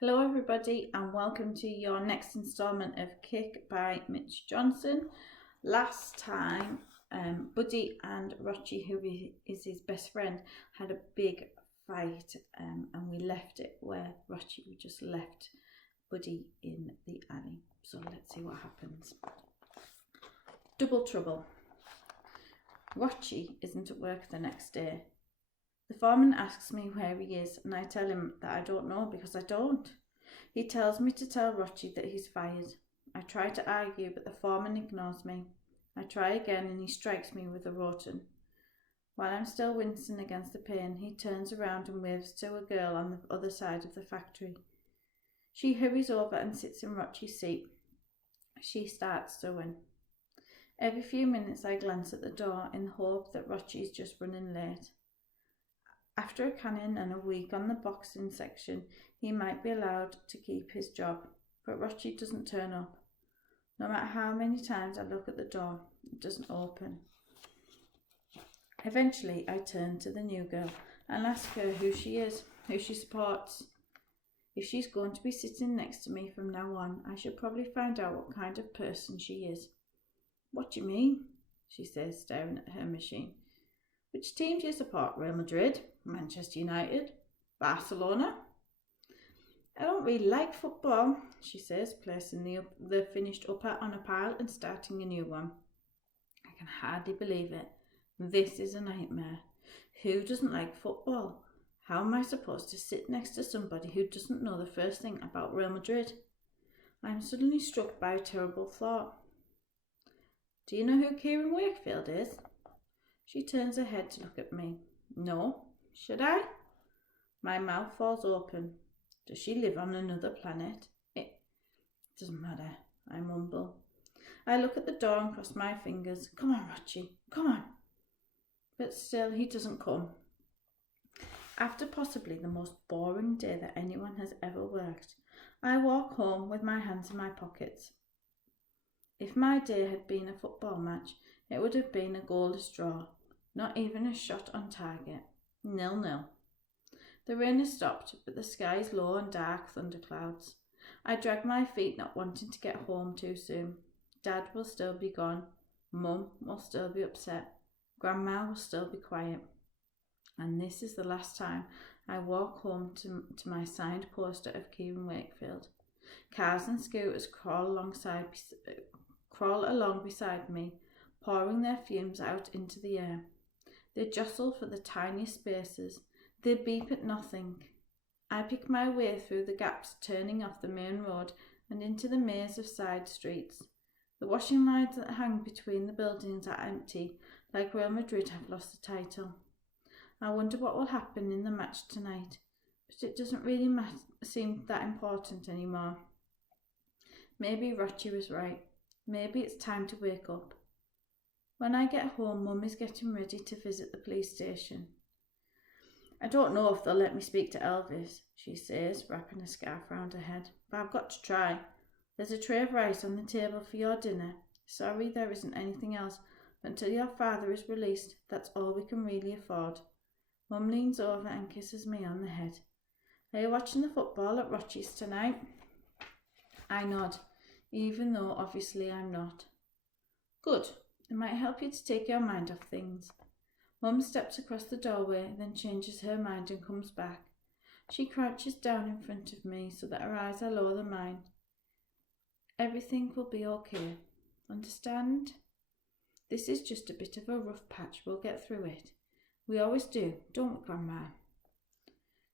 Hello, everybody, and welcome to your next instalment of Kick by Mitch Johnson. Last time, Buddy and Rochi, who is his best friend, had a big fight, and we left it where Rochi just left Buddy in the alley. So let's see what happens. Double trouble. Rochi isn't at work the next day. The foreman asks me where he is, and I tell him that I don't know because I don't. He tells me to tell Rochi that he's fired. I try to argue, but the foreman ignores me. I try again, and he strikes me with a rotan. While I'm still wincing against the pain, he turns around and waves to a girl on the other side of the factory. She hurries over and sits in Rochi's seat. She starts sewing. Every few minutes I glance at the door in the hope that Rochi's just running late. After a caning and a week on the boxing section, he might be allowed to keep his job, but Rochi doesn't turn up. No matter how many times I look at the door, it doesn't open. Eventually, I turn to the new girl and ask her who she is, who she supports. If she's going to be sitting next to me from now on, I should probably find out what kind of person she is. What do you mean? She says, staring at her machine. Which team do you support? Real Madrid? Manchester United? Barcelona? I don't really like football, she says, placing the finished upper on a pile and starting a new one. I can hardly believe it. This is a nightmare. Who doesn't like football? How am I supposed to sit next to somebody who doesn't know the first thing about Real Madrid? I am suddenly struck by a terrible thought. Do you know who Kieran Wakefield is? She turns her head to look at me. No. Should I? My mouth falls open. Does she live on another planet? It doesn't matter, I mumble. I look at the door and cross my fingers. Come on, Rochi, come on. But still, he doesn't come. After possibly the most boring day that anyone has ever worked, I walk home with my hands in my pockets. If my day had been a football match, it would have been a goalless draw. Not even a shot on target. 0-0. The rain has stopped, but the sky is low and dark thunderclouds. I drag my feet, not wanting to get home too soon. Dad will still be gone. Mum will still be upset. Grandma will still be quiet. And this is the last time I walk home to my signed poster of Kieran Wakefield. Cars and scooters crawl along beside me, pouring their fumes out into the air. They jostle for the tiniest spaces. They beep at nothing. I pick my way through the gaps, turning off the main road and into the maze of side streets. The washing lines that hang between the buildings are empty, like Real Madrid have lost the title. I wonder what will happen in the match tonight, but it doesn't really seem that important anymore. Maybe Rochi was right. Maybe it's time to wake up. When I get home, Mum is getting ready to visit the police station. I don't know if they'll let me speak to Elvis, she says, wrapping a scarf round her head, but I've got to try. There's a tray of rice on the table for your dinner. Sorry there isn't anything else, but until your father is released, that's all we can really afford. Mum leans over and kisses me on the head. Are you watching the football at Rochi's tonight? I nod, even though obviously I'm not. Good. It might help you to take your mind off things. Mum steps across the doorway, then changes her mind and comes back. She crouches down in front of me so that her eyes are lower than mine. Everything will be okay. Understand? This is just a bit of a rough patch. We'll get through it. We always do, don't we, Grandma?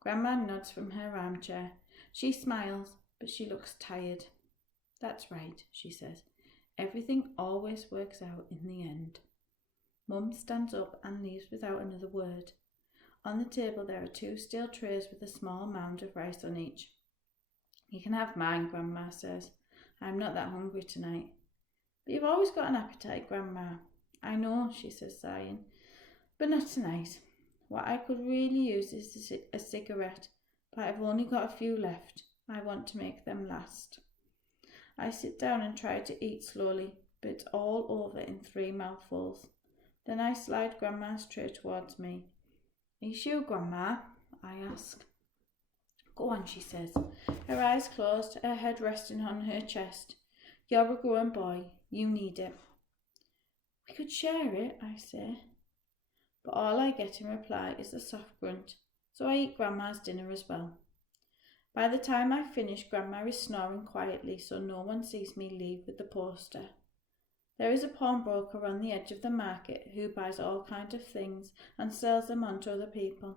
Grandma nods from her armchair. She smiles, but she looks tired. That's right, she says. Everything always works out in the end. Mum stands up and leaves without another word. On the table there are 2 steel trays with a small mound of rice on each. You can have mine, Grandma says. I'm not that hungry tonight. But you've always got an appetite, Grandma. I know, she says, sighing. But not tonight. What I could really use is a cigarette, but I've only got a few left. I want to make them last. I sit down and try to eat slowly, but it's all over in 3 mouthfuls. Then I slide Grandma's tray towards me. Are you sure, Grandma? I ask. Go on, she says, her eyes closed, her head resting on her chest. You're a grown boy. You need it. We could share it, I say. But all I get in reply is a soft grunt, so I eat Grandma's dinner as well. By the time I finish, Grandma is snoring quietly, so no one sees me leave with the poster. There is a pawnbroker on the edge of the market who buys all kinds of things and sells them on to other people.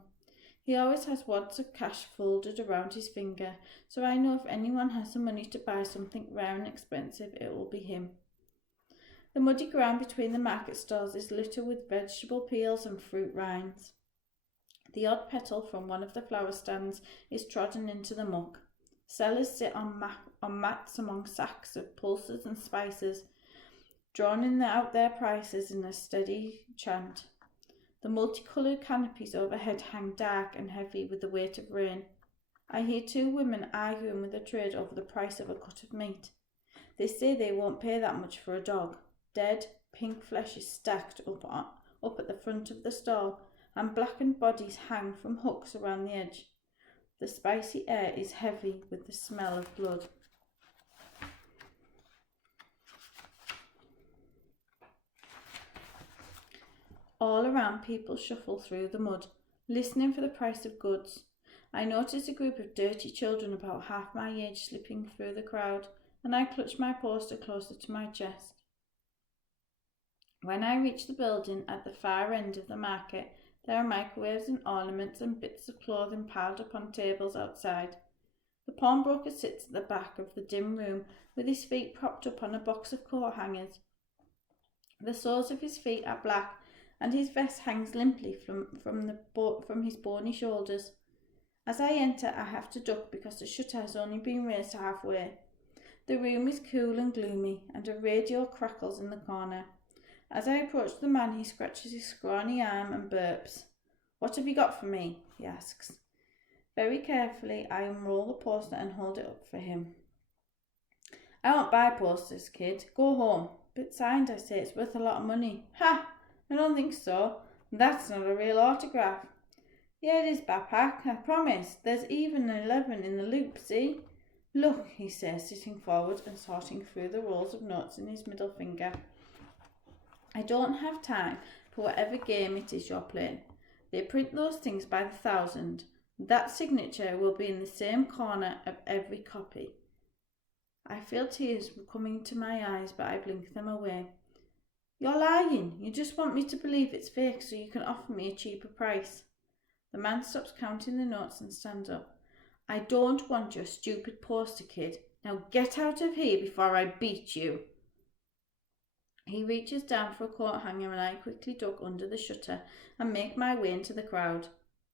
He always has wads of cash folded around his finger, so I know if anyone has the money to buy something rare and expensive, it will be him. The muddy ground between the market stalls is littered with vegetable peels and fruit rinds. The odd petal from one of the flower stands is trodden into the muck. Sellers sit on mats among sacks of pulses and spices, droning out their prices in a steady chant. The multicoloured canopies overhead hang dark and heavy with the weight of rain. I hear two women arguing with the trade over the price of a cut of meat. They say they won't pay that much for a dog. Dead, pink flesh is stacked up at the front of the stall, and blackened bodies hang from hooks around the edge. The spicy air is heavy with the smell of blood. All around, people shuffle through the mud, listening for the price of goods. I notice a group of dirty children about half my age slipping through the crowd, and I clutch my poster closer to my chest. When I reach the building at the far end of the market, there are microwaves and ornaments and bits of clothing piled up on tables outside. The pawnbroker sits at the back of the dim room with his feet propped up on a box of coat hangers. The soles of his feet are black, and his vest hangs limply from his bony shoulders. As I enter, I have to duck because the shutter has only been raised halfway. The room is cool and gloomy, and a radio crackles in the corner. As I approach the man, he scratches his scrawny arm and burps. "What have you got for me?" he asks. Very carefully, I unroll the poster and hold it up for him. "I won't buy posters, kid. Go home." "But signed," I say. "It's worth a lot of money." "Ha! I don't think so. That's not a real autograph." "Yeah, it is, Bapak. I promise. There's even an 11 in the loop, see?" "Look," he says, sitting forward and sorting through the rolls of notes in his middle finger. "I don't have time for whatever game it is you're playing. They print those things by the thousand. That signature will be in the same corner of every copy." I feel tears coming to my eyes, but I blink them away. "You're lying. You just want me to believe it's fake so you can offer me a cheaper price." The man stops counting the notes and stands up. "I don't want your stupid poster, kid. Now get out of here before I beat you." He reaches down for a coat hanger and I quickly duck under the shutter and make my way into the crowd.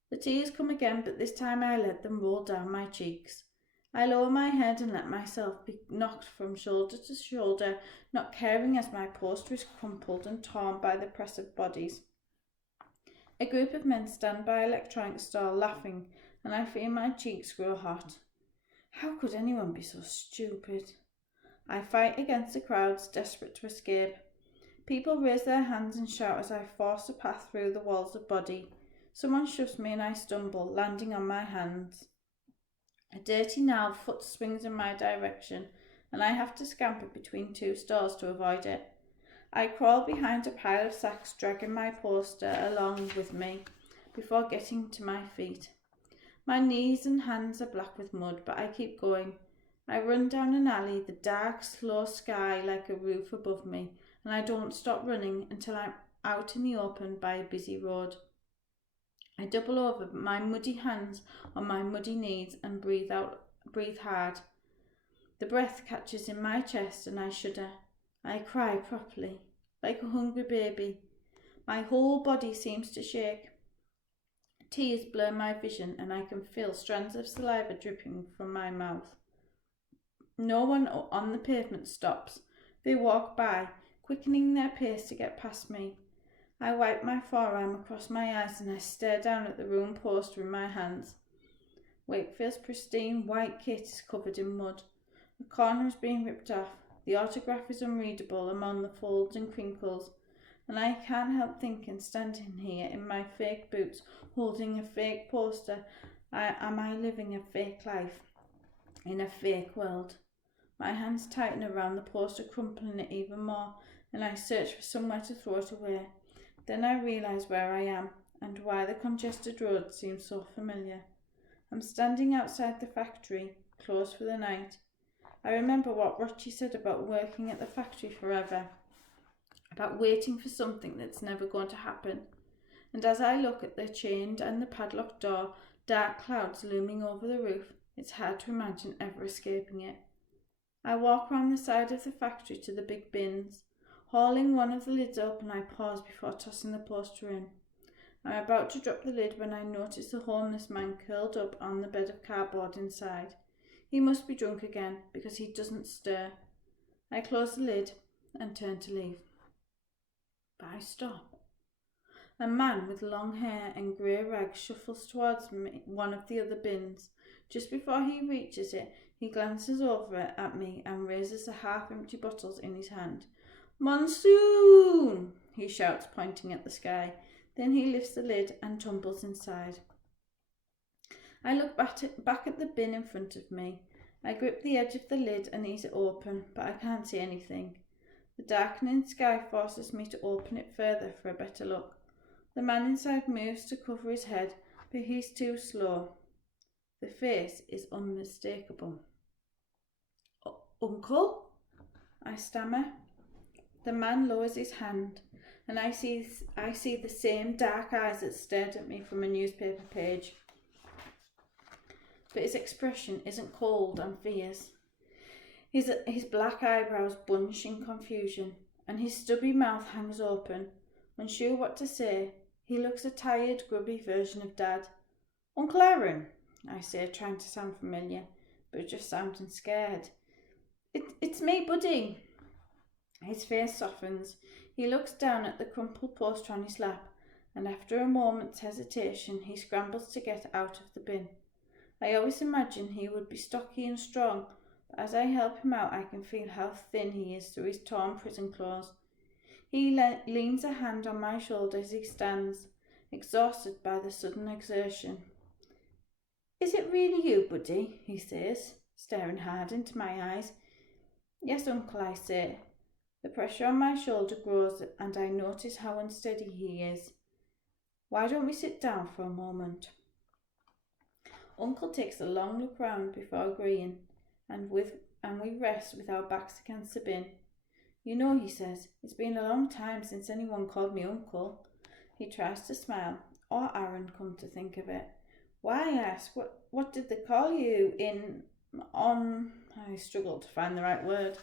The tears come again, but this time I let them roll down my cheeks. I lower my head and let myself be knocked from shoulder to shoulder, not caring as my poster is crumpled and torn by the press of bodies. A group of men stand by an electronics stall laughing, and I feel my cheeks grow hot. How could anyone be so stupid? I fight against the crowds, desperate to escape. People raise their hands and shout as I force a path through the walls of body. Someone shoves me and I stumble, landing on my hands. A dirty gnarled foot swings in my direction, and I have to scamper between two stalls to avoid it. I crawl behind a pile of sacks, dragging my poster along with me before getting to my feet. My knees and hands are black with mud, but I keep going. I run down an alley, the dark, slow sky like a roof above me, and I don't stop running until I'm out in the open by a busy road. I double over, my muddy hands on my muddy knees, and breathe hard. The breath catches in my chest and I shudder. I cry properly, like a hungry baby. My whole body seems to shake. Tears blur my vision and I can feel strands of saliva dripping from my mouth. No one on the pavement stops. They walk by, quickening their pace to get past me. I wipe my forearm across my eyes and I stare down at the ruined poster in my hands. Wakefield's pristine white kit is covered in mud. The corner is being ripped off. The autograph is unreadable among the folds and crinkles, and I can't help thinking, standing here in my fake boots, holding a fake poster, Am I living a fake life in a fake world? My hands tighten around the poster, crumpling it even more, and I search for somewhere to throw it away. Then I realise where I am and why the congested road seems so familiar. I'm standing outside the factory, closed for the night. I remember what Rochi said about working at the factory forever, about waiting for something that's never going to happen. And as I look at the chained and the padlocked door, dark clouds looming over the roof, it's hard to imagine ever escaping it. I walk round the side of the factory to the big bins. Hauling one of the lids open, I pause before tossing the poster in. I'm about to drop the lid when I notice the homeless man curled up on the bed of cardboard inside. He must be drunk again, because he doesn't stir. I close the lid and turn to leave. But I stop. A man with long hair and grey rags shuffles towards me, one of the other bins. Just before he reaches it, he glances over at me and raises the half-empty bottles in his hand. "Monsoon!" he shouts, pointing at the sky. Then he lifts the lid and tumbles inside. I look back at the bin in front of me. I grip the edge of the lid and ease it open, but I can't see anything. The darkening sky forces me to open it further for a better look. The man inside moves to cover his head, but he's too slow. The face is unmistakable. "Uncle?" I stammer. The man lowers his hand, and I see the same dark eyes that stared at me from a newspaper page. But his expression isn't cold and fierce. His black eyebrows bunch in confusion, and his stubby mouth hangs open. Unsure what to say, he looks a tired, grubby version of Dad. "Uncle Aaron," I say, trying to sound familiar, but just sounding scared. It's me, Buddy." His face softens. He looks down at the crumpled poster on his lap, and after a moment's hesitation, he scrambles to get out of the bin. I always imagine he would be stocky and strong, but as I help him out, I can feel how thin he is through his torn prison clothes. He leans a hand on my shoulder as he stands, exhausted by the sudden exertion. "Is it really you, Buddy?" he says, staring hard into my eyes. "Yes, Uncle," I say. The pressure on my shoulder grows, and I notice how unsteady he is. "Why don't we sit down for a moment?" Uncle takes a long look round before agreeing, and we rest with our backs against the bin. "You know," he says, "it's been a long time since anyone called me Uncle." He tries to smile, or Aaron, come to think of it. "Why?" I ask. What did they call you I struggle to find the right word.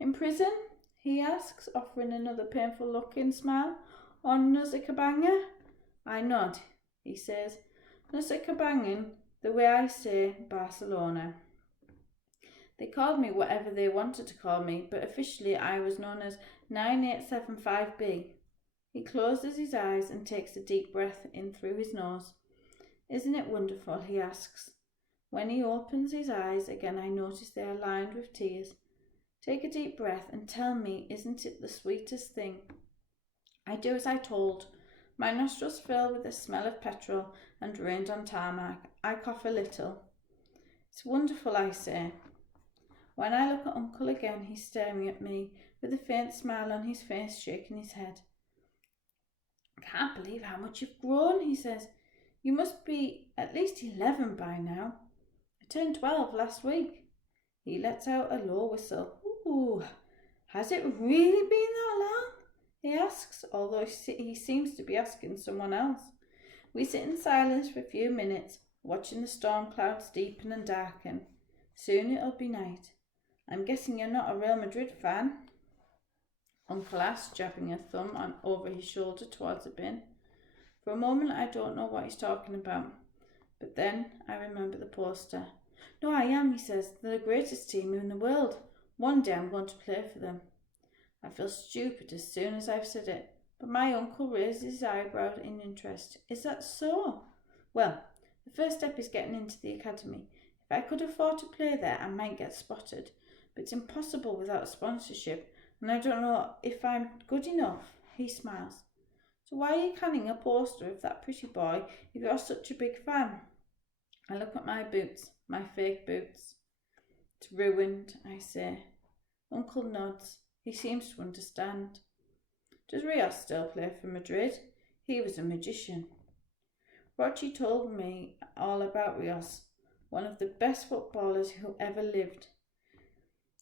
"In prison?" he asks, offering another painful-looking smile. "On Nusa Kambangan?" I nod. He says, "Nusa Kambangan, the way I say Barcelona." They called me whatever they wanted to call me, but officially I was known as 9875B. He closes his eyes and takes a deep breath in through his nose. "Isn't it wonderful?" he asks. When he opens his eyes again, I notice they are lined with tears. "Take a deep breath and tell me, isn't it the sweetest thing?" I do as I told. My nostrils fill with the smell of petrol and rained on tarmac. I cough a little. "It's wonderful," I say. When I look at Uncle again, he's staring at me, with a faint smile on his face, shaking his head. "I can't believe how much you've grown," he says. "You must be at least 11 by now." "I turned 12 last week." He lets out a low whistle. "Ooh, has it really been that long?" he asks, although he seems to be asking someone else. We sit in silence for a few minutes, watching the storm clouds deepen and darken. Soon it'll be night. "I'm guessing you're not a Real Madrid fan?" Uncle asks, jabbing a thumb over his shoulder towards the bin. For a moment I don't know what he's talking about, but then I remember the poster. "No, I am," he says. "They're the greatest team in the world. One day I'm going to play for them." I feel stupid as soon as I've said it, but my uncle raises his eyebrows in interest. "Is that so?" "Well, the first step is getting into the academy. If I could afford to play there, I might get spotted, but it's impossible without sponsorship, and I don't know if I'm good enough." He smiles. "So why are you canning a poster of that pretty boy if you're such a big fan?" I look at my boots, my fake boots. It's ruined, I say. Uncle nods. He seems to understand. Does Rios still play for Madrid? He was a magician. Rochi told me all about Rios, one of the best footballers who ever lived.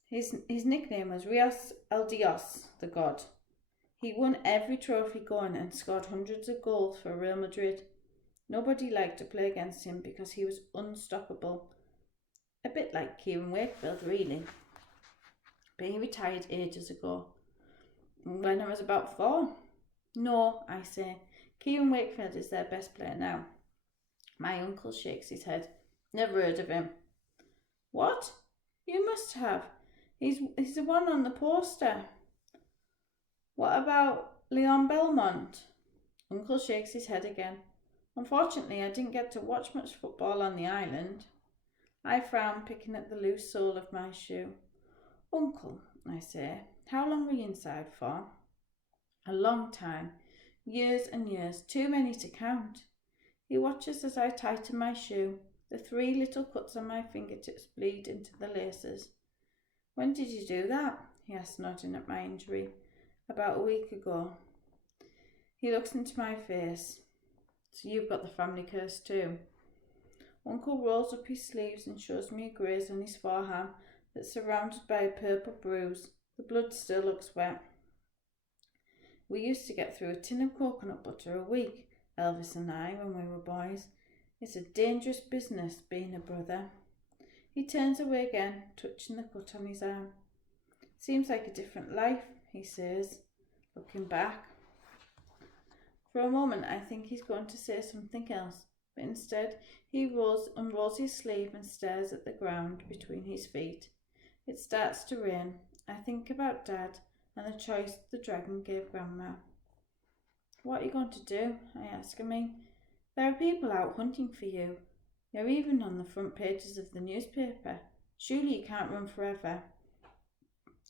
His nickname was Rios el Dios, the god. He won every trophy going and scored hundreds of goals for Real Madrid. Nobody liked to play against him because he was unstoppable. A bit like Kieran Wakefield, really. But he retired ages ago. When I was about 4. No, I say. Kieran Wakefield is their best player now. My uncle shakes his head. Never heard of him. What? You must have. He's the one on the poster. What about Leon Belmont? Uncle shakes his head again. Unfortunately, I didn't get to watch much football on the island. I frown, picking at the loose sole of my shoe. Uncle, I say, how long were you inside for? A long time. Years and years, too many to count. He watches as I tighten my shoe. The 3 little cuts on my fingertips bleed into the laces. When did you do that? He asks, nodding at my injury. About a week ago. He looks into my face. So you've got the family curse too. Uncle rolls up his sleeves and shows me a graze on his forearm that's surrounded by a purple bruise. The blood still looks wet. We used to get through a tin of coconut butter a week, Elvis and I, when we were boys. It's a dangerous business, being a brother. He turns away again, touching the cut on his arm. Seems like a different life, he says, looking back. For a moment I think he's going to say something else, but instead he unrolls his sleeve and stares at the ground between his feet. It starts to rain. I think about Dad and the choice the dragon gave Grandma. What are you going to do? I ask him. There are people out hunting for you. You're even on the front pages of the newspaper. Surely you can't run forever.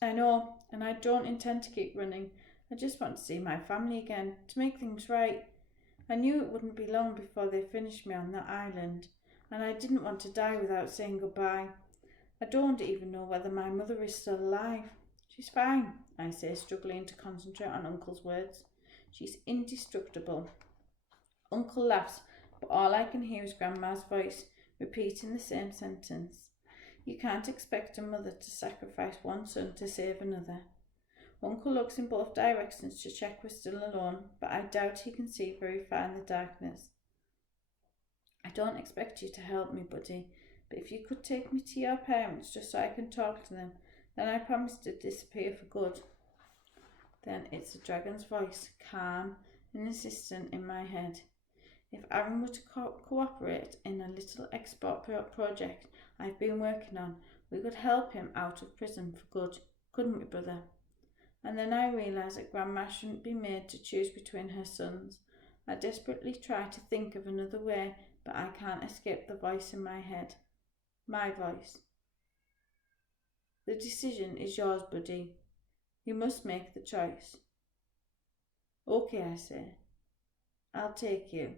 I know, and I don't intend to keep running. I just want to see my family again, to make things right. I knew it wouldn't be long before they finished me on that island, and I didn't want to die without saying goodbye. I don't even know whether my mother is still alive. She's fine, I say, struggling to concentrate on Uncle's words. She's indestructible. Uncle laughs, but all I can hear is Grandma's voice, repeating the same sentence. You can't expect a mother to sacrifice one son to save another. Uncle looks in both directions to check we're still alone, but I doubt he can see very far in the darkness. I don't expect you to help me, buddy, but if you could take me to your parents just so I can talk to them, then I promise to disappear for good. Then it's the dragon's voice, calm and insistent in my head. If Aaron were to cooperate in a little export project I've been working on, we could help him out of prison for good, couldn't we, brother? And then I realise that Grandma shouldn't be made to choose between her sons. I desperately try to think of another way, but I can't escape the voice in my head. My voice. The decision is yours, buddy. You must make the choice. Okay, I say. I'll take you.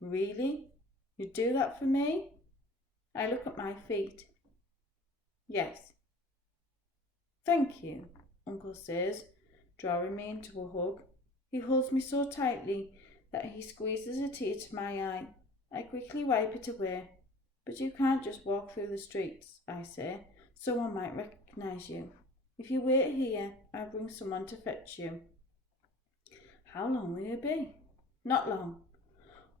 Really? You'd do that for me? I look at my feet. Yes. Thank you, Uncle says, drawing me into a hug. He holds me so tightly that he squeezes a tear to my eye. I quickly wipe it away. But you can't just walk through the streets, I say. Someone might recognise you. If you wait here, I'll bring someone to fetch you. How long will you be? Not long.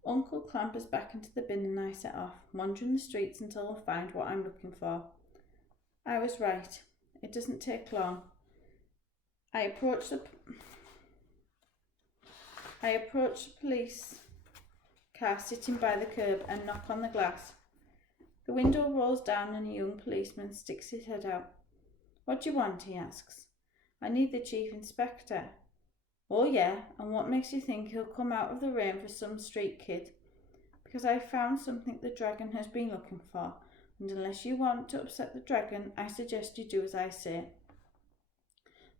Uncle clambers back into the bin and I set off, wandering the streets until I find what I'm looking for. I was right. It doesn't take long. I approach the police car sitting by the curb and knock on the glass. The window rolls down and a young policeman sticks his head out. What do you want? He asks. I need the chief inspector. Oh yeah, and what makes you think he'll come out of the rain for some street kid? Because I found something the dragon has been looking for, and unless you want to upset the dragon, I suggest you do as I say.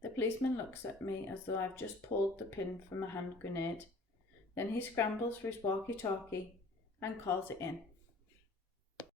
The policeman looks at me as though I've just pulled the pin from a hand grenade. Then he scrambles for his walkie-talkie and calls it in.